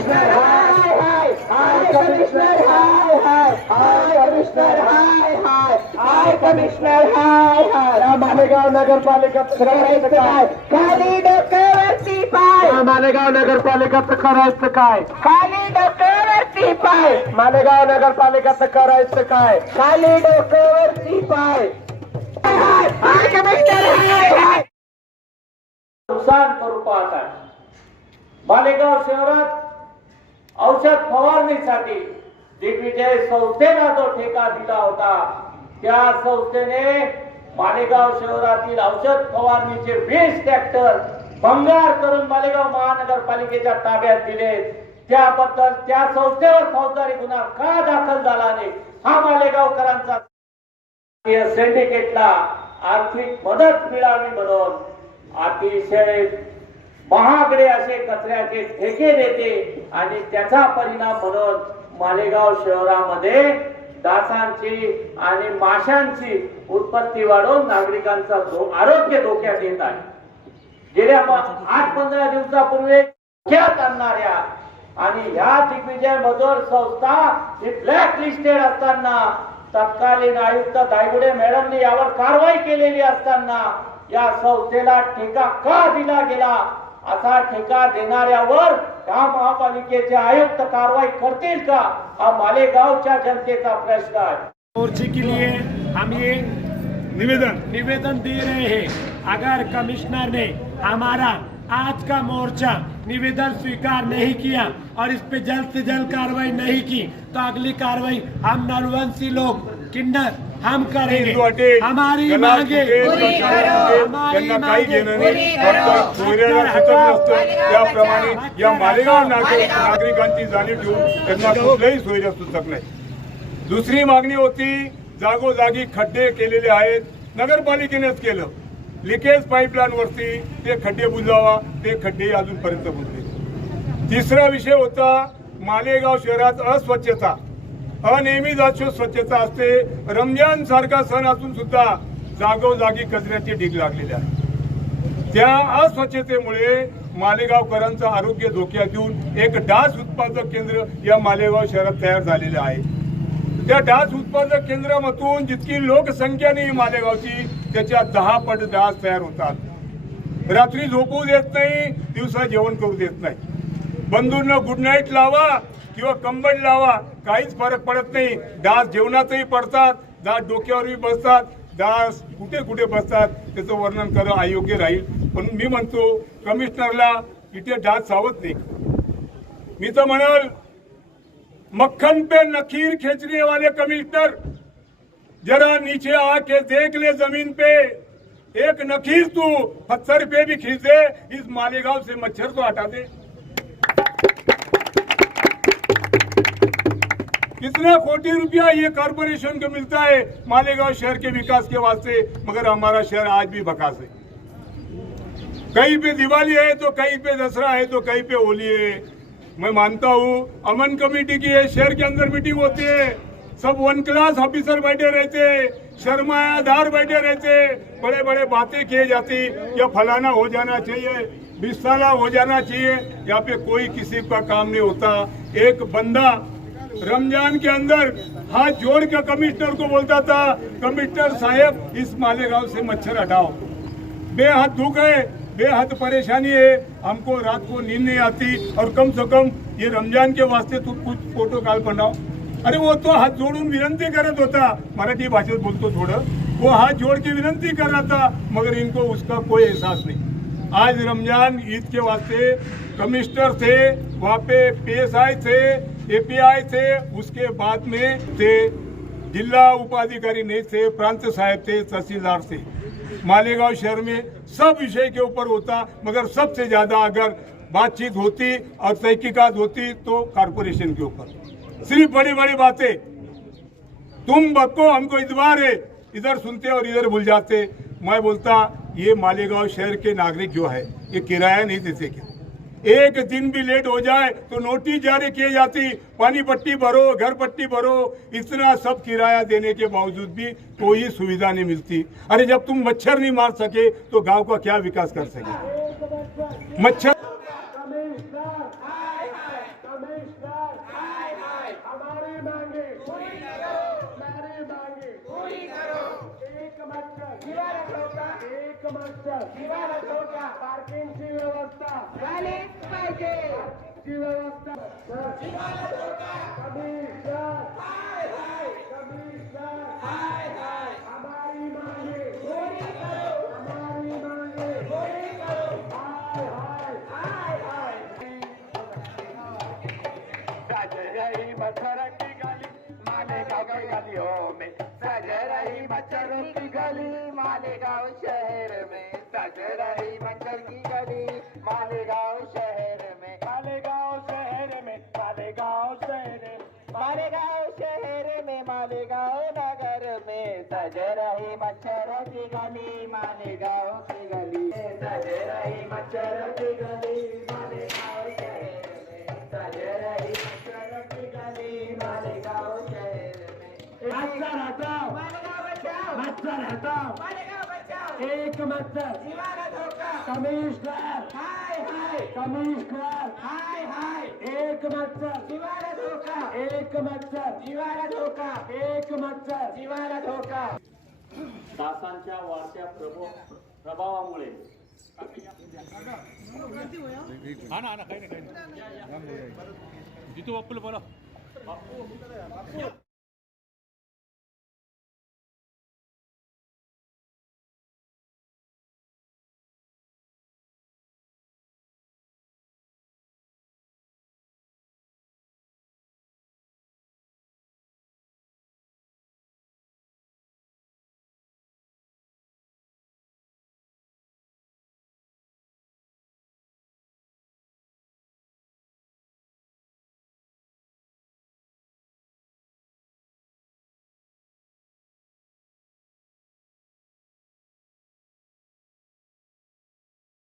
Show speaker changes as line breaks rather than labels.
Commissioner hi hi hi commissioner hi hi hi commissioner hi hi hi commissioner hi hi Malegaon नगरपालिका करायचं काय? खाली डोक्यावरती पाय मालेगाव नगरपालिकेत करायचं काय? खाली डोक्यावरती पाय मालेगाव नगरपालिकेत करायचं काय खाली डोक्यावरती पाय हाय कमिशनर हाय हाय
नुकसान करू पाहत. आहे मालेगाव शहरात औषध फवारणीसाठी दिग्विजय संस्थेला जो ठेका दिला होता त्या संस्थेने मालेगाव शहरातील औषध फवारणीचे वीस ट्रॅक्टर भंगार करून मालेगाव महानगरपालिकेच्या ताब्यात दिले. त्याबद्दल त्या संस्थेवर फौजदारी गुन्हा का दाखल झाला नाही हा मालेगावकरांचा सिंडिकेटला आर्थिक मदत मिळावी म्हणून अतिशय महागडे असे कचऱ्याचे ठेके देते आणि त्याचा परिणाम म्हणून मालेगाव शहरामध्ये डासांची आणि माशांची उत्पत्ती वाढून नागरिकांचा आरोग्य धोक्यात येत आहे. गेल्या आठ पंधरा दिवसापूर्वी धोक्यात आणणाऱ्या आणि ह्या दिग्विजय मजूर संस्था ही ब्लॅक लिस्टेड असताना तत्कालीन आयुक्त दायगुडे मॅडमने यावर कारवाई केलेली असताना या संस्थेला ठेका का दिला गेला. असा ठेका देणाऱ्यावर या महापालिकेचे आयुक्त कारवाई करतील का? हा मालेगावच्या जनतेचा प्रश्न आहे.
मोर्चे के लिए हम ये निवेदन निवेदन दे रहे हैं। अगर कमिश्नर ने हमारा आज का मोर्चा निवेदन स्वीकार नहीं किया और इस पे जल्द से जल्द कार्रवाई नहीं की तो अगली कार्रवाई हम नरवंशी लोग किन्नर हम करेंगे। हमारी मांगे।
त्यांना काही
मांगे।
घेणं नाही। फक्त चोऱ्याला सुचत नसतं। त्याप्रमाणे या मालेगाव नागरिक नागरिकांची जाणीव ठेवून त्यांना सुचत नाही. दुसरी मागणी होती जागोजागी खड्डे केलेले आहेत. नगरपालिकेनेच केलं. लिकेज पाईपलाईन वरती ते खड्डे बुजवावा. ते खड्डे अजूनपर्यंत बुजले. तिसरा विषय होता मालेगाव शहरात अस्वच्छता. अनेहमी जाशो स्वच्छता असते. रमजान सारखा सण असून सुद्धा जागोजागी कचऱ्याचे ढीग लागलेले आहे त्या अस्वच्छतेमुळे मालेगावकरांचं आरोग्य धोक्यात येऊन एक डास उत्पादक केंद्र या मालेगाव शहरात तयार झालेले आहे. त्या डास उत्पादक केंद्रामधून जितकी लोकसंख्या नाही मालेगावची त्याच्या दहा पट डास तयार होतात. रात्री झोपू देत नाही दिवसा जेवण करू देत नाही. बंधूंना गुड नाईट लावा किंवा कंबळ लावा काहीच फरक पडत नाही. डास जेवणातही पडतात डास डोक्यावरही बसतात डास कुठे कुठे बसतात त्याचं वर्णन करणं अयोग्य राहील. म्हणून मी म्हणतो कमिशनरला इथे डास सावत नाही. मी तर म्हणाल मक्खन पे नखीर खेचने वाले कमिश्नर जरा नीचे आके देख ले जमीन पे. एक नखीर तू पत्थर पे भी खींच दे इस मालेगांव से मच्छर तो हटा दे. कितना कोटी रुपया ये कॉरपोरेशन को मिलता है मालेगांव शहर के विकास के वास्ते, मगर हमारा शहर आज भी बकास है। कहीं पे दिवाली है तो कहीं पे दसरा है तो कहीं पे होली है। मैं मानता हूँ, अमन कमेटी की है, शहर के अंदर मीटिंग होती है। सब वन क्लास ऑफिसर बैठे रहते शर्मायाधार बैठे रहते बड़े बड़े बातें किए जाती या फलाना हो जाना चाहिए, बिस्ताला हो जाना चाहिए। यहाँ पे कोई किसी का काम नहीं होता। एक बंदा रमज़ान के अंदर हाथ जोड़ के कमिश्नर को बोलता था, कमिश्नर साहब, इस मालेगांव से मच्छर हटाओ। बेहद दुख है, बेहद परेशानी है, हमको रात को नींद नहीं आती और कम से कम ये रमज़ान के वास्ते तू कुछ फ़ोटो काल बनाओ। अरे वो तो हात जोडून विनंती करत होता। मराठी भाषेत बोलतो थोडं। वो हाथ जोड़ के विनंती कर रहा था मगर इनको उसका कोई एहसास नहीं। आज रमज़ान, ईद के वास्ते कमिश्नर थे वहाँ पे पीएसआई थे एपीआई थे, उसके बाद में थे, जिला उपाधिकारी नहीं थे, प्रांत साहब थे, तहसीलदार थे। मालेगांव शहर में सब विषय के ऊपर होता, मगर सबसे ज़्यादा अगर बातचीत होती और तहकीकात होती तो कारपोरेशन के ऊपर। सिर्फ़ बड़ी बड़ी बातें। तुम बको, हमको इतबार है। इधर सुनते और इधर भूल जाते। मैं बोलता, ये मालेगांव शहर के नागरिक जो है, ये किराया नहीं देते क्या? एक दिन भी लेट हो जाए तो नोटिस जारी किए जाती, पानी पट्टी भरो, घर पट्टी भरो, इतना सब किराया देने के बावजूद भी कोई सुविधा नहीं मिलती। अरे जब तुम मच्छर नहीं मार सके तो गाँव का क्या विकास कर सके? मच्छर
मच्छर
जीवाला धोका
पार्किंगची व्यवस्था.
झालीच पाहिजे.
ची व्यवस्था.
जीवाला धोका
कमिश्नर.
हाय हाय.
कमिश्नर.
हाय हाय.
हमारी मांगे
पूरी करो.
हमारी मांगे
पूरी करो.
हाय हाय.
हाय हाय.
सज रही मच्छर की गली मालेगांव की गलियों में. सज रही मच्छर की गली मालेगांव शहर रही मच्छर की गली मालेगांव शहर में। मालेगांव शहर में मालेगांव शहर मालेगांव शहर में मालेगांव नगर में। सज रही मच्छर की गली मालेगांव की गली। सज रही मच्छर की गली मालेगांव शहर में। सज रही मच्छर की गली मालेगांव शहर में।
मच्छर हटाओ। मच्छर हटाओ।
मालेगाव बचाओ
एक मच्छर
जीवाला धोका
कमिश्नर.
हाय हाय
कमिश्नर.
हाय हाय
एक मच्छर
जीवाला धोका
एक मच्छर
जीवाला धोका
एक मच्छर
जीवाला धोका
डासांच्या वाढत्या प्रभाव प्रभावामुळे.
हा ना हा ना काही नाही काही नाही. जितू बाप्पूला बोला